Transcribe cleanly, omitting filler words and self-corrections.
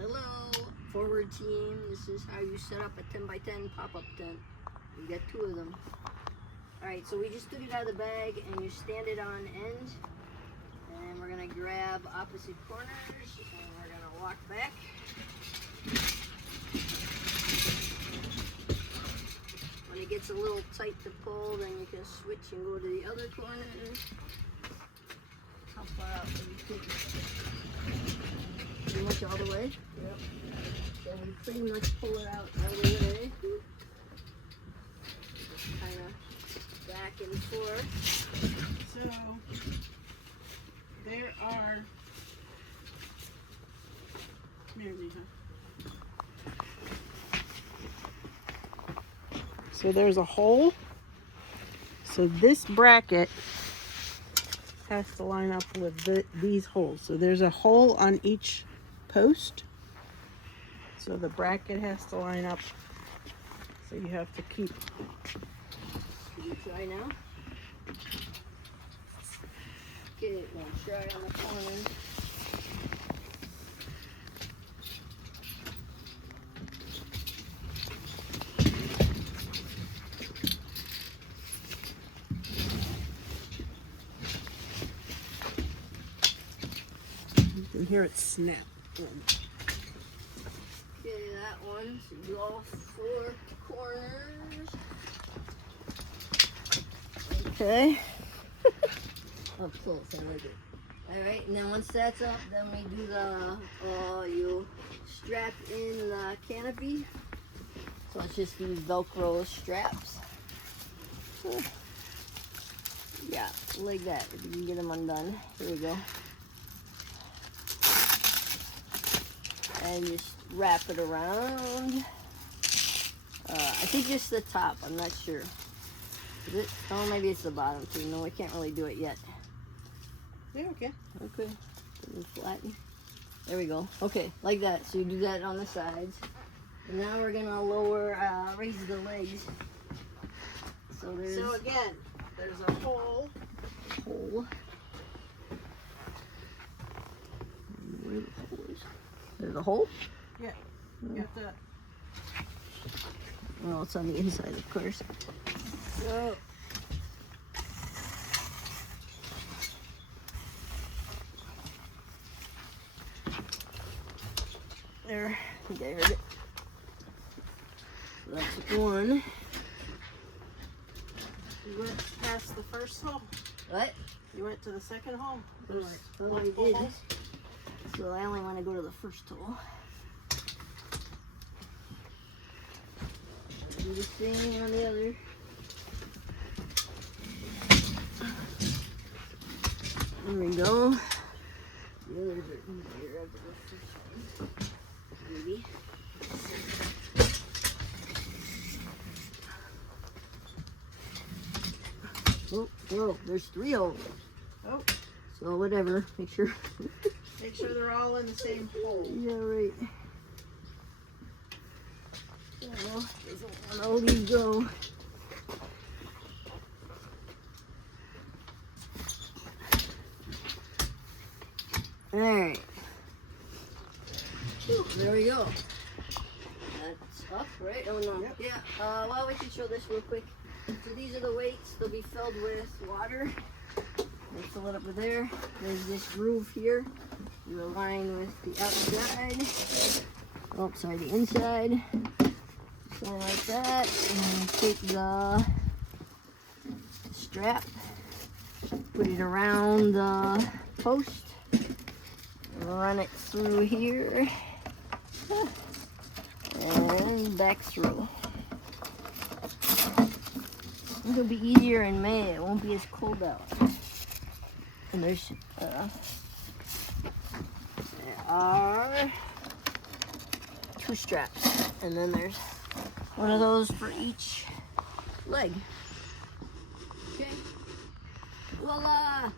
Hello, forward team. This is how you set up a 10x10 pop-up tent. You get 2 of them. Alright, so we just took it out of the bag and you stand it on end. And we're going to grab opposite corners and we're going to walk back. When it gets a little tight to pull, then you can switch and go to the other corner. How far out do you take it? Pretty much all the way? Yep. So we pretty much pull it out all the way. Just kind of back and forth. So there are, come here, Mija. So there's a hole. So this bracket has to line up with these holes. So there's a hole on each post. So the bracket has to line up. So you have to keep. Can you try now? Get it, we'll try on the corner. You can hear it snap. Okay, that one. So do all 4 corners. Okay. Up close, I like it. Alright, and then once that's up, then we do the, you strap in the canopy. So it's just these Velcro straps. Yeah, like that, if you can get them undone. Here we go. And just wrap it around. I think just the top, I'm not sure. Is it? Oh, maybe it's the bottom too. No, we can't really do it yet. Yeah, okay. Okay, flatten. There we go. Okay, like that. So you do that on the sides. And now we're gonna lower, raise the legs. So there's. So again, there's a hole. There's a hole? Yeah. You have to. Well, it's on the inside, of course. So. There, I think I heard it. So that's one. You went past the first hole. What? You went to the second hole. There's There's what I multiple did. holes. So I only want to go to the first hole. Do the same on the other. There we go. The others are easier after the first one. Maybe. Oh, whoa, there's 3 holes. Oh, So whatever, make sure. make sure they're all in the same hole. Yeah, right. So, doesn't want all these go. Alright. There we go. That's up, right? Oh no. Yep. Yeah. Well, we can show this real quick. So these are the weights. They'll be filled with water. They fill it up with there. There's this groove here. You align with the outside. Oh, sorry, the inside. Something like that. And take the strap, put it around the post, run it through here, and back through. It'll be easier in May. It won't be as cold out. And there are 2 straps, and then there's one of those for each leg. Okay. Voila!